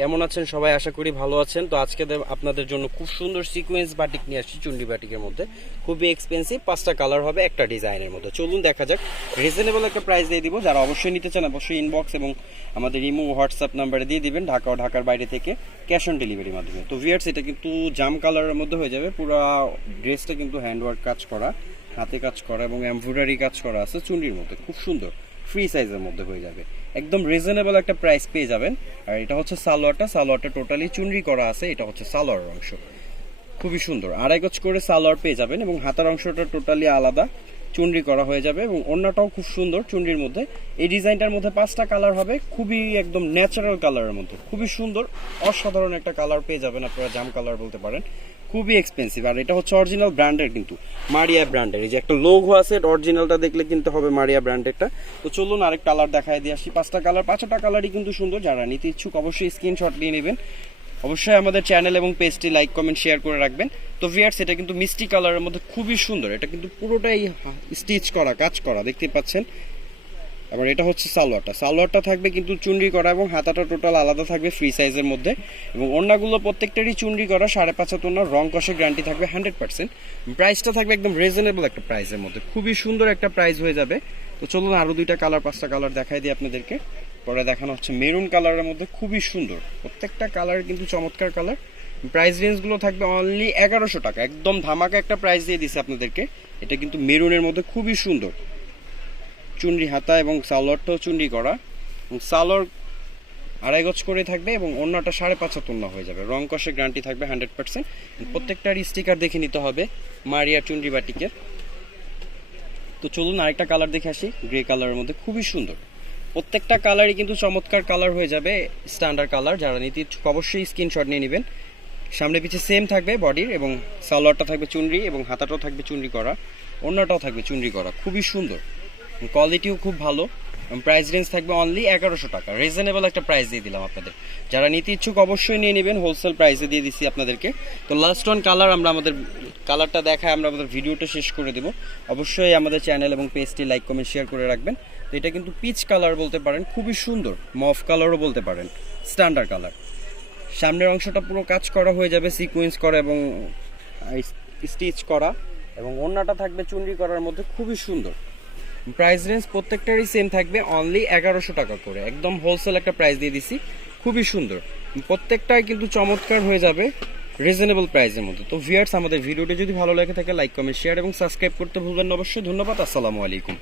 কেমন আছেন সবাই? আশা করি ভালো আছেন। তো আজকে আপনাদের জন্য খুব সুন্দর সিকোয়েন্স বাটিক নিয়ে আসছি, চুন্ডি বাটিকের মধ্যে। খুবই এক্সপেন্সিভ, 5টা কালার হবে একটা ডিজাইনের মধ্যে। চলুন দেখা যাক। রিজনেবল একটা প্রাইস দিয়ে দিব। যারা অবশ্যই নিতে চান অবশ্যই ইনবক্স এবং আমাদের ইমো হোয়াটসঅ্যাপ নাম্বারে দিয়ে দিবেন, ঢাকা ও ঢাকার বাইরে থেকে ক্যাশ অন ডেলিভারির মাধ্যমে। তো ভিউয়ার্স, এটা কিন্তু জাম কালারের মধ্যে হয়ে যাবে। পুরো ড্রেসটা কিন্তু হ্যান্ডওয়ার্ক কাজ করা, হাতে কাজ করা এবং এমব্রয়ডারি কাজ করা আছে চুন্ডির মধ্যে। খুব সুন্দর ফ্রি সাইজের মধ্যে হয়ে যাবে, একদম রিজনেবল একটা প্রাইস পেয়ে যাবেন। আর এটা হচ্ছে সালোয়ারটা টোটালি চুনরি করা আছে। এটা হচ্ছে সালোয়ার অংশ, খুবই সুন্দর। 2.5 গজ করে সালোয়ার পেয়ে যাবেন এবং হাতার অংশটা টোটালি আলাদা চুনরি করা হয়ে যাবে এবং ওড়নাটাও খুব সুন্দর চুনরির মধ্যে। এই ডিজাইনটার মধ্যে 5টা কালার হবে, খুবই একদম ন্যাচারাল কালারের মধ্যে, খুবই সুন্দর অসাধারণ একটা কালার পেয়ে যাবেন। আপনারা জাম কালার বলতে পারেন, খুবই এক্সপেন্সিভ। আর এটা হচ্ছে অরিজিনাল ব্র্যান্ডের, কিন্তু মারিয়া ব্র্যান্ডের। এই যে একটা লোগো আছে, অরিজিনালটা দেখলে কিনতে হবে মারিয়া ব্র্যান্ডেরটা। তো চলুন আরেক কালার দেখায় দিয়ে আসি। 5টা কালার, 5টা কালারই কিন্তু সুন্দর। যারা নিতে ইচ্ছুক অবশ্যই স্ক্রিনশট নিয়ে নেবেন। অবশ্যই আমাদের চ্যানেল এবং পেজটি লাইক কমেন্ট শেয়ার করে রাখবেন। তো ভিউয়ার্স, এটা কিন্তু মিষ্টি কালারের মধ্যে খুবই সুন্দর। এটা কিন্তু পুরোটাই স্টিচ করা, কাজ করা, দেখতে পাচ্ছেন। আবার এটা হচ্ছে সালোয়ারটা থাকবে কিন্তু চুনরি করা এবং হাতাটা টোটাল আলাদা থাকবে ফ্রি সাইজের মধ্যে। এবং ওড়নাগুলো প্রত্যেকটারই চুনরি করা, 5.5 হাত ওড়না, রং কষে গ্যারান্টি থাকবে 100%। প্রাইসটা থাকবে একদম রিজনেবল একটা প্রাইসের মধ্যে, খুবই সুন্দর একটা প্রাইস হয়ে যাবে। তো চলুন আরও 2টা কালার, 5টা কালার দেখাই দিই আপনাদেরকে। পরে দেখানো হচ্ছে মেরুন কালারের মধ্যে, খুবই সুন্দর। প্রত্যেকটা কালার কিন্তু চমৎকার কালার। প্রাইস রেঞ্জগুলো থাকবে অনলি 1100 টাকা, একদম ধামাকা একটা প্রাইস দিয়ে দিচ্ছে আপনাদেরকে। এটা কিন্তু মেরুনের মধ্যে খুবই সুন্দর, চুনরি হাতা এবং সালোয়ারটাও চুনরি করা। সালোয়ার 2.5 গজ করে থাকবে এবং ওড়নাটা 5.5 হাত ওড়না হয়ে যাবে। রং কষে গ্যারান্টি থাকবে 100%। প্রত্যেকটার স্টিকার দেখে নিতে হবে মারিয়া চুনরি বাটিকের। তো চলুন আরেকটা কালার দেখে আসি, গ্রে কালারের মধ্যে, খুবই সুন্দর। প্রত্যেকটা কালারই কিন্তু চমৎকার কালার হয়ে যাবে, স্ট্যান্ডার্ড কালার। যারা নিতে ইচ্ছুক অবশ্যই স্ক্রিনশট নিয়ে নেবেন। সামনে পিছিয়ে সেম থাকবে বডির এবং সালোয়ারটা থাকবে চুনরি এবং হাতাটাও থাকবে চুনরি করা, ওড়নাটাও থাকবে চুনরি করা, খুবই সুন্দর। কোয়ালিটিও খুব ভালো। প্রাইস রেঞ্জ থাকবে অনলি 1100 টাকা, রিজনেবল একটা প্রাইস দিয়ে দিলাম আপনাদের। যারা নিতে ইচ্ছুক অবশ্যই নিয়ে নেবেন, হোলসেল প্রাইসে দিয়ে দিচ্ছি আপনাদেরকে। তো লাস্ট ওয়ান কালার, আমাদের কালারটা দেখায় আমরা আমাদের ভিডিওটা শেষ করে দেবো। অবশ্যই আমাদের চ্যানেল এবং পেজটি লাইক কমেন্ট শেয়ার করে রাখবেন। তো এটা কিন্তু পিচ কালার বলতে পারেন, খুবই সুন্দর। মফ কালারও বলতে পারেন, স্ট্যান্ডার্ড কালার। সামনের অংশটা পুরো কাজ করা হয়ে যাবে, সিকোয়েন্স করা এবং স্টিচ করা, এবং ওড়নাটা থাকবে চুনরি করার মধ্যে, খুবই সুন্দর। প্রাইস রেঞ্জ প্রত্যেকটারই সেম থাকবে, অনলি 1100 টাকা করে, একদম হোলসেল একটা প্রাইস দিয়ে দিছি। খুবই সুন্দর, প্রত্যেকটাই কিন্তু চমৎকার হয়ে যাবে রিজনেবল প্রাইসের মধ্যে। তো ভিউয়ার্স, আমাদের ভিডিওটি যদি ভালো লাগে থাকে লাইক কমেন্ট শেয়ার এবং সাবস্ক্রাইব করতে ভুলবেন না অবশ্যই। ধন্যবাদ, আসসালামু আলাইকুম।